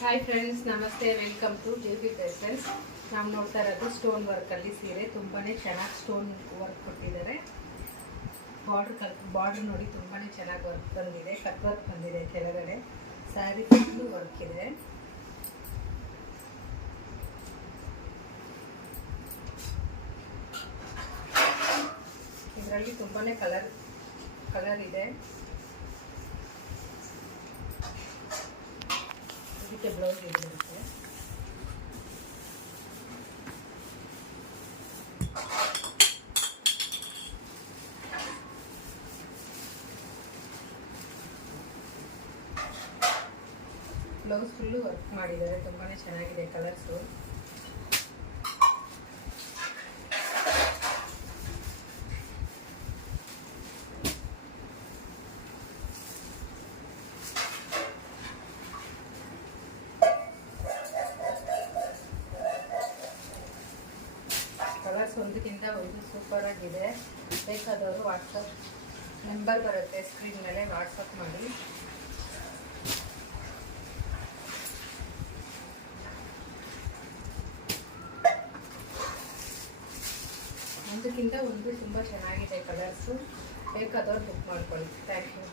Hi friends, ನಮಸ್ತೆ. Welcome to JB fashions. ನಾವು ನೋಡ್ತಾ ಇರೋದು ಸ್ಟೋನ್ ವರ್ಕಲ್ಲಿ ಸೀರೆ. ತುಂಬಾ ಚೆನ್ನಾಗಿ ಸ್ಟೋನ್ ವರ್ಕ್ ಕೊಟ್ಟಿದ್ದಾರೆ. ಬಾರ್ಡರ್ ನೋಡಿ ತುಂಬಾ ಚೆನ್ನಾಗಿ ವರ್ಕ್ ಬಂದಿದೆ. ಕಟ್ ವರ್ಕ್ ಬಂದಿದೆ ಕೆಳಗಡೆ. ಸ್ಯಾರಿ ಫುಲ್ಲು ವರ್ಕ್ ಇದೆ. ಇದರಲ್ಲಿ ತುಂಬಾ ಕಲರ್ ಇದೆ. ಇದಕ್ಕೆ ಬ್ಲೌಸ್ ಇರುತ್ತೆ. ಬ್ಲೌಸ್ ಫುಲ್ಲು ವರ್ಕ್ ಮಾಡಿದ್ದಾರೆ. ತುಂಬಾ ಚೆನ್ನಾಗಿದೆ ಕಲರ್ಸು. ಕಲರ್ಸ್ ಒಂದಕ್ಕಿಂತ ಒಂದು ಸೂಪರ್ ಆಗಿದೆ. ಬೇಕಾದವರು ವಾಟ್ಸಪ್ ನಂಬರ್ ಬರುತ್ತೆ ಸ್ಕ್ರೀನ್ ಮೇಲೆ, ವಾಟ್ಸಪ್ ಮಾಡಿ. ಒಂದಕ್ಕಿಂತ ಒಂದು ತುಂಬ ಚೆನ್ನಾಗಿದೆ ಕಲರ್ಸು. ಬೇಕಾದವರು ಬುಕ್ ಮಾಡ್ಕೊಳ್ಳಿ. Thank you.